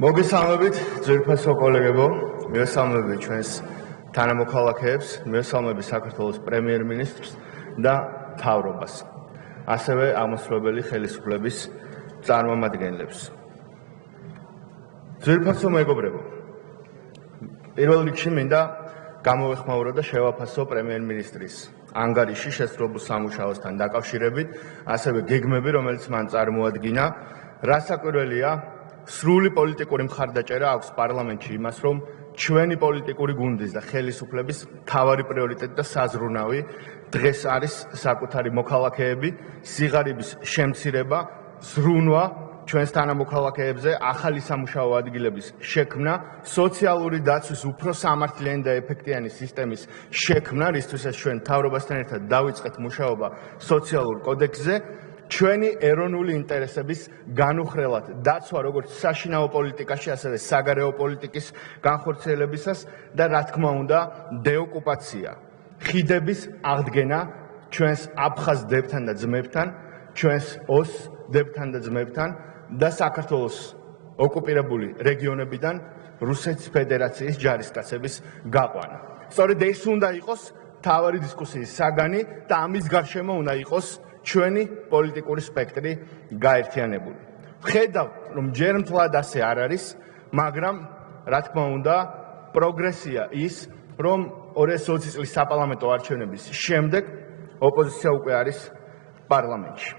მოგესალმებით, ძვირფასო კოლეგებო, მივესალმებით ჩვენს თანამოქალაქეებს, მივესალმებით საქართველოს პრემიერ-მინისტრს და მთავრობას, ასევე აღმასრულებელი ხელისუფლების წარმომადგენლებს. ძვირფასო მეგობრებო, პირველ რიგში მინდა გამოვეხმაურო და შევაფასო პრემიერ-მინისტრის ანგარიში შესრულებულ სამუშაოსთან დაკავშირებით, ასევე გეგმები, რომელიც მან წარმოადგინა, რასაკვირველია, სრული პოლიტიკური მხარდაჭერა აქვს პარლამენტში იმას, რომ ჩვენი პოლიტიკური გუნდის და ხელისუფლების მთავარი პრიორიტეტი და საზრუნავი დღეს არის საკუთარი მოქალაქეები, სიღარიბის შემცირება, ზრუნვა ჩვენს თანამოქალაქეებზე, ახალი სამუშაო ადგილების შექმნა, სოციალური დაცვის უფრო სამართლიანი და ეფექტიანი სისტემის შექმნა, რისთვისაც ჩვენ მთავრობასთან ერთად დავიწყეთ მუშაობა სოციალურ კოდექსზე, ჩვენი ეროვნული ინტერესების განუხრელად დაცვა როგორც საშინაო პოლიტიკაში, ასევე საგარეო პოლიტიკის განხორციელებისას და რა თქმა უნდა, დეოკუპაცია, ხიდების აღდგენა ჩვენს აფხაზ დებთან და ძმებთან, ჩვენს ოს დებთან და ძმებთან და საქართველოს ოკუპირებული რეგიონებიდან რუსეთის ფედერაციის ჯარისკაცების გაყვანა. სწორედ ეს უნდა იყოს მთავარი დისკუსიის საგანი და ამის გარშემო უნდა იყოს ჩვენი პოლიტიკური სპექტრი გაერთიანებული. ვხედავთ, რომ ჯერ მთლად ასე არ არის, მაგრამ რა თქმა უნდა, პროგრესია ის, რომ 2020 წლის საპარლამენტო არჩევნების შემდეგ ოპოზიცია უკვე არის პარლამენტში.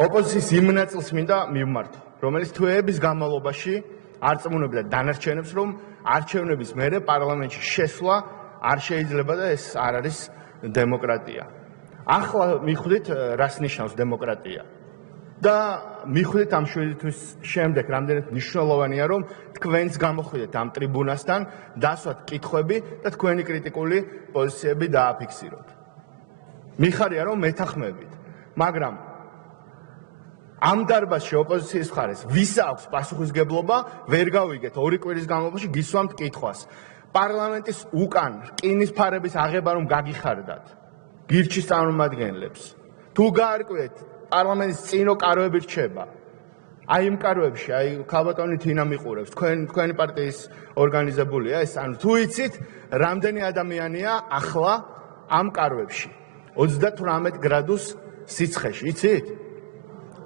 ოპოზიციის იმ ნაწილს მინდა მივმართო, რომელიც თვეების განმავლობაში არწმუნებდა დანარჩენებს, რომ არჩევნების მერე პარლამენტში შესვლა არ შეიძლება და ეს არ არის დემოკრატია. ახლა მიხვდით, რას ნიშნავს დემოკრატია. და მიხვდით ამ შვიდთვის შემდეგ, რამდენად მნიშვნელოვანია, რომ თქვენც გამოხვიდეთ ამ ტრიბუნასთან, დასვათ კითხვები და თქვენი კრიტიკული პოზიციები დააფიქსიროთ. მიხარია, რომ მეთანხმებით, მაგრამ ამ დარბაზში ოპოზიციის მხარეს ვის აქვს პასუხისგებლობა, ვერ გავიგეთ 2 კვირის განმავლობაში გისვამთ კითხვას. პარლამენტის უკან რკინის ფარების აღება რომ გაგიხარდათ გირჩის წარმომადგენლებს. თუ გაარკვიეთ, პარლამენტის წინო კაროები რჩება. აი იმ კაროებში, აი ქალბატონი თინა მიყურებს, თქვენი პარტიის ორგანიზებულია ეს, ანუ თუ იცით, რამდენი ადამიანია ახლა ამ კაროებში. 38 გრადუს სიცხეში, იცით?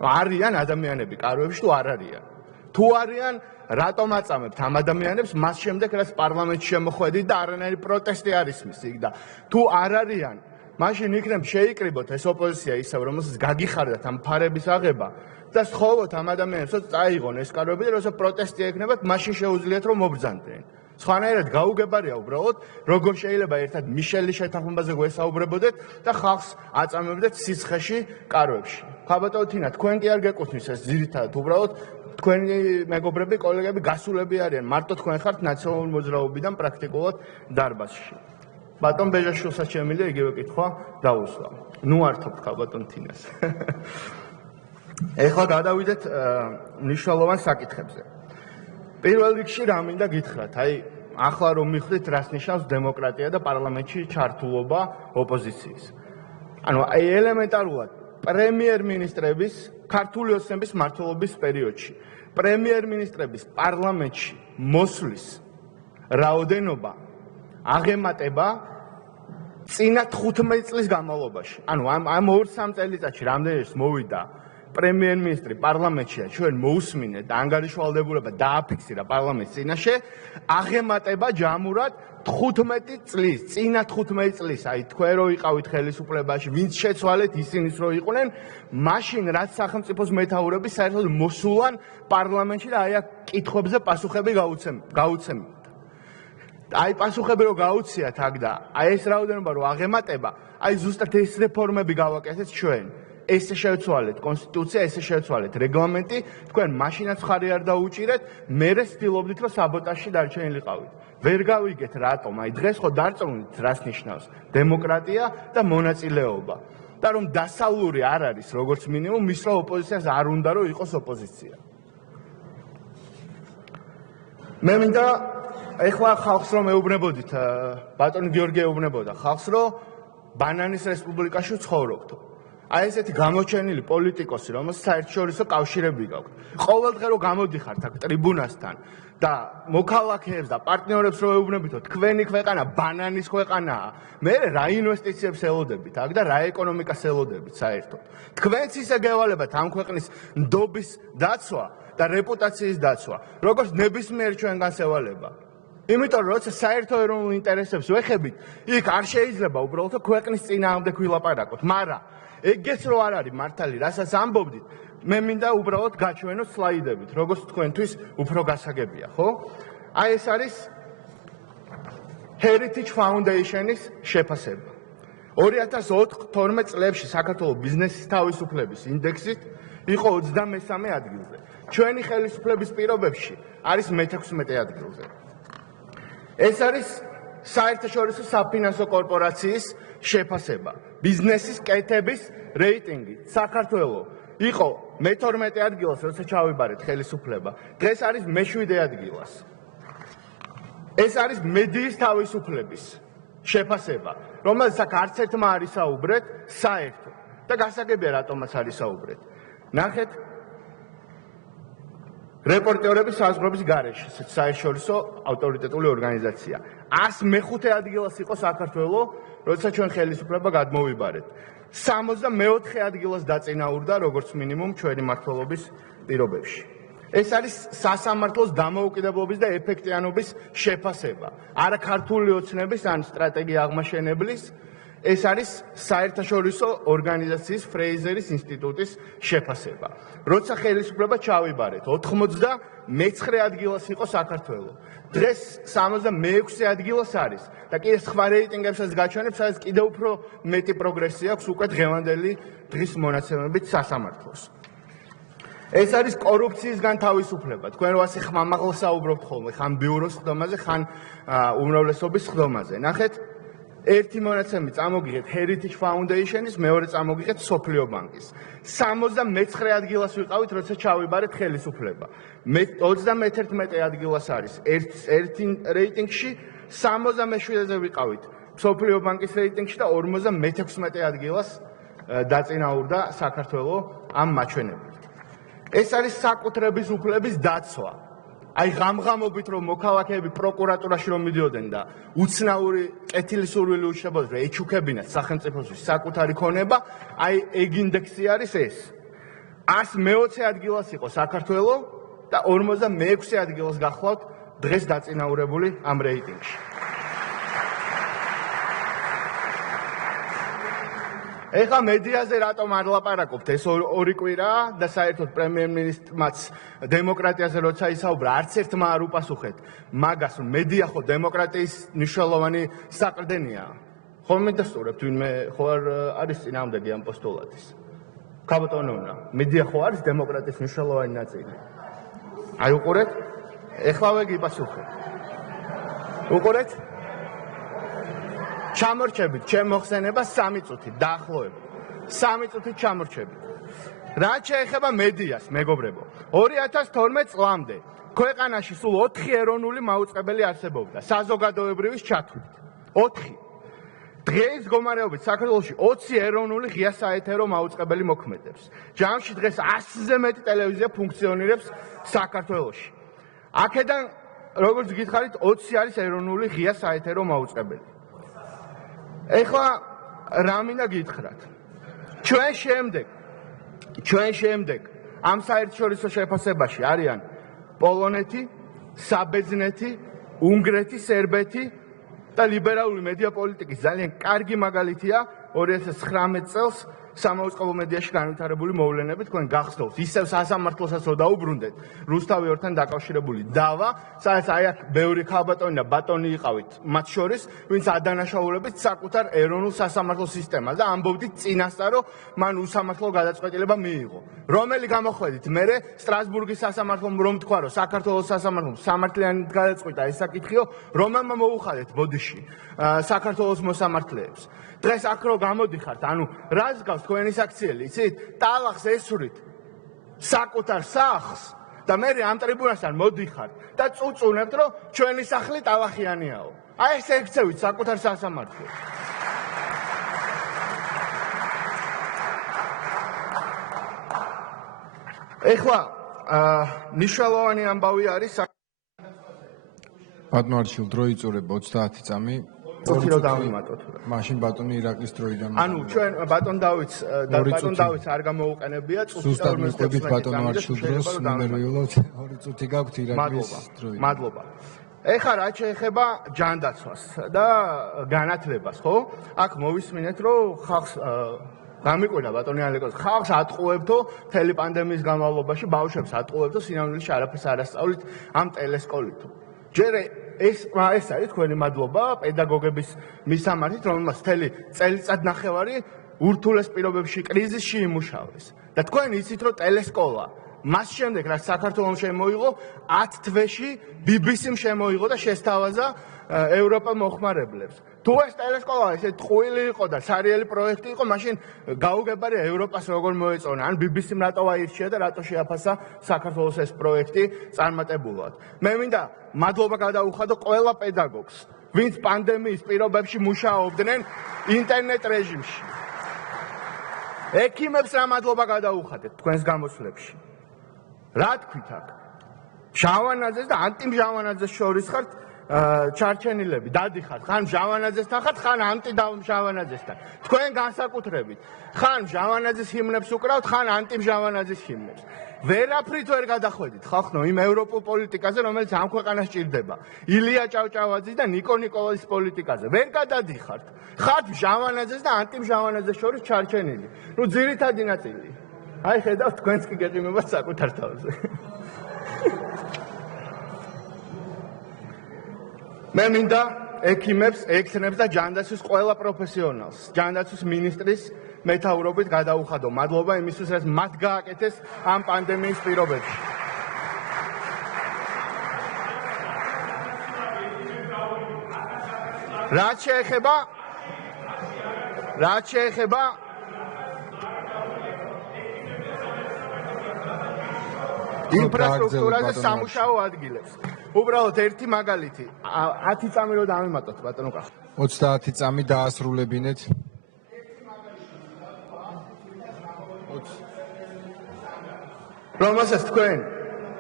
არიან ადამიანები კაროებში თუ არ არიან. თუ არიან, რატომ აწამებთ ამ ადამიანებს, მას შემდეგ რაც პარლამენტში შემოხვედით და არანაირი პროტესტი არ ისმის იქ და თუ არ არიან, მაშინ იქნებ შეიკრიბოთ ეს ოპოზიცია ისევ, რომელსაც გაგიხარდათ ამ ფარების აღება და სხოვოთ ამ ადამიანებს, რომ წაიღონ ეს კაროები და როცა პროტესტი ექნებათ, მაშინ შეუძლიათ რომ მობრძანდნენ. სხვანაირად გაუგებარია უბრალოდ, როგორ შეიძლება ერთად მიშელის შეთანხმებაზე გვესაუბრებოდეთ და ხალხს აწამებდეთ სიცხეში კაროებში. ქალბატონო თინა, თქვენ კი არ გეკუთვნის ეს ძირითადად, უბრალოდ თქვენი მეგობრები, კოლეგები გასულები არიან, მარტო თქვენ ხართ ნაციონალური მოძრაობიდან პრაქტიკულად დარბაზში. ბატონ ბეჟაშვილსაც შემიძლია იგივე კითხვა დაუსვა. ნუ ართობთ ქალბატონ თინას. ეხლა გადავიდეთ მნიშვნელოვან საკითხებზე. პირველ რიგში რა მინდა გითხრათ, აი ახლა რომ მიხვდით, რას ნიშნავს დემოკრატია და პარლამენტში ჩართულობა ოპოზიციის. ანუ აი ელემენტარულად პრემიერ-მინისტრების ქართული ოცნების მმართველობის პერიოდში პრემიერ-მინისტრების პარლამენტში მოსვლის რაოდენობა აღემატება წინა 15 წლის განმავლობაში. ანუ ამ 2-3 წელიწადში რამდენიც მოვიდა პრემიერ-მინისტრი პარლამენტში და ჩვენ მოусმინეთ და ანგარიშვალდებულება დააფიქსირა პარლამენტის წინაშე, აღემატება ჯამურად 15 წლის, წინა 15 წლის, აი თქვენ რო იყავით ხელისუფლებაში, ვინც შეცვალეთ ისინიც რო იყვნენ, მაშინ რაც სახელმწიფოს მეთაურები საერთოდ მოსულან პარლამენტში და აი აქ კითხვებზე პასუხები გაუცემთ. აი პასუხები რო გაუციათ აქ და აი ეს რაოდენობა რო აღემატება, აი ზუსტად ეს რეფორმები გავაკეთეთ ჩვენ. ესე შევცვალეთ კონსტიტუცია, ესე შევცვალეთ რეგლამენტი, თქვენ მაშინაც ხარი არ დაუჭირეთ, მერე ცდილობდით რომ საბოტაჟში დარჩენილიყავით. ვერ გავიგეთ რატომ, აი დღეს ხო დარწმუნდით რას ნიშნავს დემოკრატია და მონაწილეობა. და რომ დასავლური არ არის როგორც მინიმუმ ის რომ ოპოზიციას არ უნდა რომ იყოს ოპოზიცია. მე მინდა ეხლა ხალხს რომ ეუბნებოდით, ბატონი გიორგი ეუბნებოდა ხალხს რომ ბანანის რესპუბლიკაში ცხოვრობთ. აი ესეთი გამოჩენილი პოლიტიკოსი, რომელსაც საერთაშორისო კავშირები გაქვთ. ყოველდღე რომ გამოდიხართ აქ ტრიბუნასთან და მოქალაქეებს და პარტნიორებს რო ეუბნებითო, თქვენი ქვეყანა ბანანის ქვეყანაა. მე რა ინვესტიციებს ელოდებით აქ და რა ეკონომიკას ელოდებით საერთოდ. თქვენც ისე გევალებათ ამ ქვეყნის ნდობის დაცვა და რეპუტაციის დაცვა, როგორც ნებისმიერ ჩვენგან ევალება. იმიტომ რომ როცა საერთო ეროვნულ ინტერესებს ვეხებით, იქ არ შეიძლება უბრალოდ ქვეყნის წინააღმდეგ ვილაპარაკოთ, მაგრამ ეგეც რო არ არის მართალი, რასაც ამბობდით, მე მინდა უბრალოდ გაჩვენოთ სლაიდებით, როგორც თქვენთვის უფრო გასაგებია, ხო? აი ეს არის Heritage Foundation-ის შეფასება. 2012 წლებში საქართველოს ბიზნესის თავისუფლების ინდექსით იყო 23 ადგილზე. ჩვენი ხელისუფლების პირობებში არის მე-16 ადგილზე. ეს არის საერთაშორისო საფინანსო კორპორაციის შეფასება. ბიზნესის კეთების რეიტინგი. საქართველოს იყო მე-12 ადგილას, როცა ჩავიბარეთ ხელისუფლება. დღეს არის მე-7 ადგილას. ეს არის მედიის თავისუფლების შეფასება, რომელსაც არც ერთმა არ ისაუბრეთ საერთოდ. და გასაგებია რატომაც არ ისაუბრეთ. ნახეთ რეპორტერების საზღვრების გარეშე, საერთაშორისო ავტორიტეტული ორგანიზაცია. 105 ადგილას იყო საქართველოს, როცა ჩვენ ხელისუფლება გადმოვიბარეთ. 64 ადგილას დაწინაურდა როგორც მინიმუმ ჩვენი მმართველობის პირობებში. ეს არის სასამართლოს დამოუკიდებლობის და ეფექტიანობის შეფასება. არა ქართული ოცნების ან სტრატეგია აღმაშენებლის, ეს არის საერთაშორისო ორგანიზაციის ფრეიზერის ინსტიტუტის შეფასება. როცა ხელისუფლება ჩავიბარეთ, 99 ადგილას იყო საქართველოს. დღეს 66 ადგილას არის და კიდე სხვა რეიტინგებსაც გაჩვენებს, სადაც კიდევ უფრო მეტი პროგრესი აქვს უკვე დღევანდელი დღის მონაცემებით სასამართლოს. ეს არის კორუფციისგან თავისუფლება. თქვენ რო ასე ხმამაღლა საუბრობთ ხოლმე, ხან ბიუროს ხდომაზე, ხან უმრავლესობის ხდომაზე. ნახეთ, ერთი მონაცემი წამოგიღეთ Heritage Foundation-ის, მეორე წამოგიღეთ სოფლიო ბანკის. 79 ადგილას ვიყავით, როცა ჩავიბარეთ ხელისუფლება. 31 ადგილას არის ერთი რეიტინგში, 67-ზე ვიყავით სოფლიო ბანკის რეიტინგში და 56 ადგილას დაწინაურდა საქართველოს ამ მაჩვენებლით. ეს არის საკუთრების უფლების დაცვა. აი ღამღამობით რომ მოქალაქეები პროკურატურაში რომ მიდიოდნენ და უცნაური კეთილსურვილი უშლებოდათ რომ ეჩუქებინათ სახელმწიფოსთვის საკუთარი ქონება, აი ეგ ინდექსი არის ეს. 120 ადგილას იყო საქართველოს და 46 ადგილას გახლავთ დღეს დაწინაურებული ამ რეიტინგში. ეხლა მედიაზე რატომ არ ლაპარაკობთ? ეს ორი კვირაა და საერთოდ პრემიერ-მინისტრმაც დემოკრატიაზე როცა ისაუბრა, არც ერთმა არ უპასუხეთ მაგას, რომ მედია ხო დემოკრატიის მნიშვნელოვანი საყრდენია. ხომ მიდასტურებთ ვინმე ხო არ არის წინააღმდეგი ამ პოსტულატის? ქაბატონონა, მედია ხო არის დემოკრატიის მნიშვნელოვანი ნაწილი? აი უყურეთ, ეხლავე გიპასუხეთ. უყურეთ? ჩამორჩებით, ჩემ მოხსენება 3 წუთი, დაახლოებით. 3 წუთით ჩამორჩებით. რაც შეეხება მედიას, მეგობრებო, 2012 წლამდე ქვეყანაში სულ 4 ეროვნული მაუწყებელი არსებობდა, საზოგადოებრივის ჩათვლით. 4. დღეს მდგომარეობით საქართველოში 20 ეროვნული ღია საეთერო მაუწყებელი მოქმედებს. ჯამში დღეს 100-ზე მეტი ტელევიზია ფუნქციონირებს საქართველოში. აქედან, როგორც გითხარით, 20 არის ეროვნული ღია საეთერო მაუწყებელი. ეხლა რა მინდა გითხრათ? ჩვენ შემდეგ ამ საერთაშორისო შეფასებაში არიან პოლონეთი, საბერძნეთი, უნგრეთი, სერბეთი და ლიბერალური მედია პოლიტიკის ძალიან კარგი მაგალითია 2019 წელს სამაუწყებლო მედიაში განვითარებული მოვლენები. თქვენ გახსოვთ, ისევ სასამართლოსაც რო დაუბრუნდეთ, რუსთავი ორთან დაკავშირებული დავა, სადაც აი აქ ბევრი ქალბატონი და ბატონი იყავით, მათ შორის, ვინც ადანაშაულებთ საკუთარ ეროვნულ სასამართლო სისტემას და ამბობდით წინასწარ, რომ მან უსამართლო გადაწყვეტილება მიიღო. რომელი გამოხვედით? მერე სტრასბურგის სასამართლომ რომ თქვა, რომ საქართველოს სასამართლომ სამართლიანი გადაწყვეტა ეს საკითხიო, რომელმა მოუხადეთ ბოდიში საქართველოს მოსამართლეებს. დღეს აქ რო გამოდიხართ, ანუ რას გავს თქვენი საქციელი, იცით? ტალახს ესვრით საკუთარ სახლს და მე ამ ტრიბუნასთან მოდიხართ და წუწუნებთ, რომ ჩვენი სახლი ტალახიანიაო. აი ეს ეგცევით საკუთარ სასამართლოს. ეხლა ნიშნულოვანი ამბავი არის ბატონო არჩილ დრო იწურება 30 წამი. ორი რო დავიმატოთ. მაშინ ბატონი ირაკლის დროიდან. ანუ ჩვენ ბატონ დავითს არ გამოუყენებია ზუსტად მიხვდებით ბატონო არჩილ დროს ნომერვიულოთ 2 წუთი გაქვთ ირაკლის დროიდან. მადლობა. ეხლა რა შეეხება ჯანდაცვას და განათლებას, ხო? აქ მოვისმინეთ, რომ ხალხს გამიკვირდა ბატონი ალეკოს, ხალხს ატყუებდო მთელი პანდემიის განმავლობაში, ბავშვებს ატყუებდო სინამდვილეში არაფერს არ ასწავლით ამ ტელესკოლით. ჯერ ეს არის თქვენი მადლობა პედაგოგების მისამართით, რომელმაც მთელი წელიწადნახევარი ურთულეს პირობებში კრიზისში იმუშავეს. და თქვენ იცით, რომ ტელესკოლა მას შემდეგ რაც საქართველოს შემოიღო 10 თვეში BBC-მ შემოიღო და შესთავაზა ევროპა მოხმარებლებს. თუ ეს ტელესკოლა ესე ტყუილი იყო და სერიალი პროექტი იყო, მაშინ გაუგებარი ევროპას როგორ მოეწონა, ან BBC-მ რატო აირჩია და რატო შეაფასა საქართველოს ეს პროექტი წარმატებულად. მე მინდა მადლობა გადაუხადო ყველა პედაგოგს, ვინც პანდემიის პირობებში მუშაობდნენ ინტერნეტ რეჟიმში. ექიმებს რა მადლობა გადაუხადეთ თქვენს გამოსვლებში. რა თქვით აქ? ჟავანაძეს და ანტიმჟავანაძეს შორის ხართ ჩარჩენილები, დადიხართ, ხან ჟავანაძესთან ხართ, ხან ანტიმჟავანაძესთან. თქვენ განსაკუთრებით, ხან ჟავანაძის ჰიმნებს უკრავთ, ხან ანტიმჟავანაძის ჰიმნებს. ვერაფრით ვერ გადახვედით ხალხო იმ ევროპულ პოლიტიკაზე, რომელიც ამ ქვეყანას ჭირდება. ილია ჭავჭავაძის და ნიკო ნიკოლაძის პოლიტიკაზე. ვერ გადადიხართ. ხართ ჟავანაძეს და ანტიმჟავანაძეს შორის ჩარჩენილი. ნუ ძირითადი ნაწილი. აი ხედავთ თქვენს კი გეყიმებათ საკუთარ თავზე. მე მინდა ექიმებს, ექცნებს და ჯანდაცვის ყველა პროფესიონალს, ჯანდაცვის მინისტრის მეთაურობით გადაუხადო მადლობა იმისთვის, რაც მათ გააკეთეს ამ პანდემიის პირობებში. რაც შეეხება ინფრასტრუქტურაზე სამუშაო ადგილებს. უბრალოდ ერთი მაგალითი, 10 წამი რო დავიმატოთ ბატონო კახა. 30 წამი დაასრულებინეთ. რომელსაც თქვენ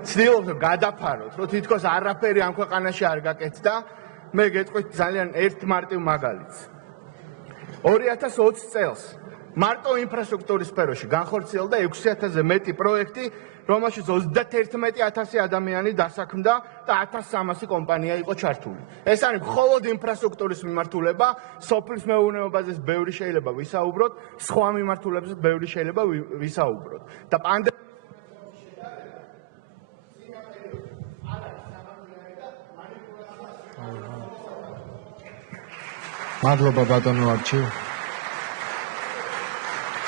ცდილობთ გადაფაროთ, რომ თითქოს არაფერი ამ ქვეყანაში არ გაკეთდა, მე გეტყვით ძალიან ერთ მარტივ მაგალითს. 2020 წელს მარტო ინფრასტრუქტურის სფეროში განხორციელდა 6000-ზე მეტი პროექტი, რომელშიც 31000 ადამიანი დასაქმდა და 1300 კომპანია იყო ჩართული. ეს არის მხოლოდ ინფრასტრუქტურის მიმართულება, სოფლის მეურნეობაზე ბევრი შეიძლება ვისაუბროთ, სხვა მიმართულებებზე ბევრი შეიძლება ვისაუბროთ. და მადლობა ბატონო არჩილ.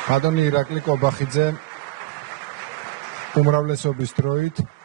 ბატონი ირაკლი კობახიძე უმრავლესობის დროით